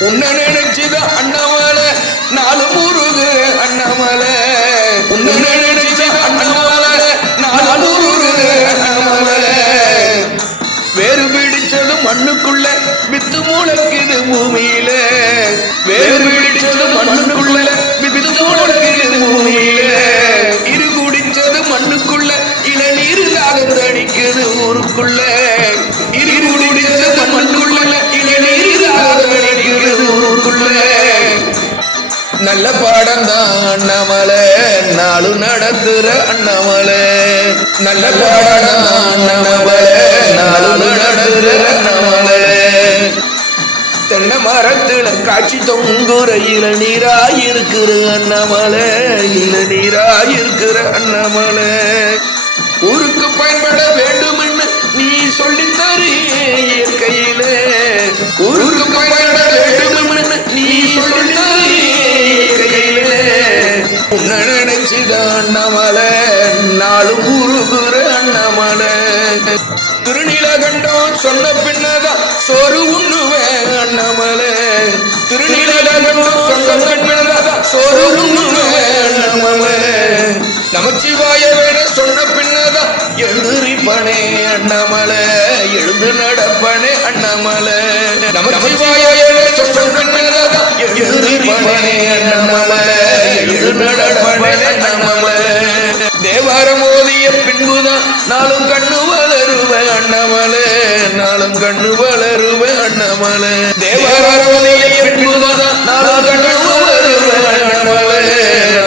உன்ன நினைச்சுதான் அண்ணாமலை நாலு முருகுற அண்ணாமலை உன்ன நினைச்சுதான் அண்ணாமலை நாலு முருகுற அண்ணாமலை வேறு பிடிச்சது மண்ணுக்குள்ள வித்து முளைக்குது பூமியில வேறு பிடிச்சது மண்ணுக்குள்ள வித்து முளைக்குது பூமியில இரு குடிச்சது மண்ணுக்குள்ள இளநீர் தாகம் தணிக்குது ஊருக்குள்ள இரு குடிச்சது மண்ணுக்குள்ள இளநீர் தாகம் தணிக்குது ஊருக்குள்ள நல்ல பாடம் தான் அண்ணாமலை நாளு நடத்துற அண்ணாமலை நல்ல பாடம் தான் அண்ணாமலை நாளு நடத்துற அண்ணாமலை தென்னை மரத்துல காட்சி தொங்குற இளநீராயிருக்கிற அண்ணாமலை இளநீராயிருக்கிற அண்ணாமலை ஊருக்கு பயன்பட வேண்டும்னு நீ சொல்லித்தரு இயற்கையில ஊருக்கு பயன்பட வேண்டும்னு நீ சொல்லித்தரு இயற்கையில உன்ன நினைச்சுதான் அண்ணாமலை நாலு முருகுற அண்ணாமலை திருநீலகண்டம் சொன்ன பின்னதான் சோறு உண்ணுவேன் அண்ணாமலை திருநீலகண்டம் சொன்ன பின்னதான் சோறு உண்ணுவேன் அண்ணாமலை நமச்சிவாய வேண சொன்ன பின்னதான் எழுந்திருப்பனே அண்ணாமலை எழுந்து நடப்பனே அண்ணாமலை நமச்சிவாய சொன்ன பின்னதான் எழுந்திருப்பனே அண்ணாமலை எழுந்து நடப்பனே அண்ணாமலை தேவாரம் ஓதிய பின்புதான் நாளும் கண்ணு வளருவேன் அண்ணாமலை நாளும் கண்ணு வளருவேன் அண்ணாமலை தேவாரம் ஓதிய பின்புதான் நாளும் கண்ணு வளருவேன் அண்ணாமலை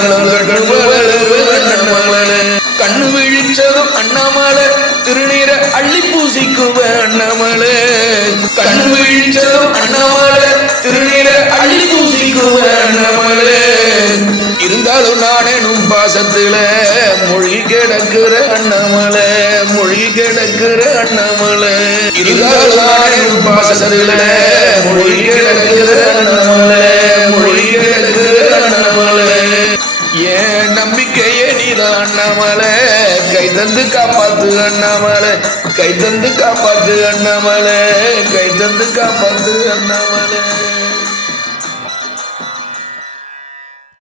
நாளும் கண்ணு வளருவேன் அண்ணாமலை கண்ணு விழிச்சதும் அண்ணாமலை திருநீர அள்ளி பூசிக்குவேன் அண்ணாமலை கண்ணு விழிச்சதும் அண்ணாமலை திருநீர அள்ளி பூசிக்குவேன் அண்ணாமலை இருந்தாலும் நானேனும் பாசத்துல மொழி கிடக்குற அண்ணாமலை மொழி கிடக்குற அண்ணாமலை இருந்தாலும் நானேனும் பாசத்துல மொழி கிடக்குற அண்ணாமலை மொழி கிடக்குற அண்ணாமலை ஏன் நம்பிக்கையே நீதான் அண்ணாமலை கை தந்து காப்பாத்து அண்ணாமலை கை தந்து காப்பாத்து அண்ணாமலை கை தந்து காப்பாத்து அண்ணாமலை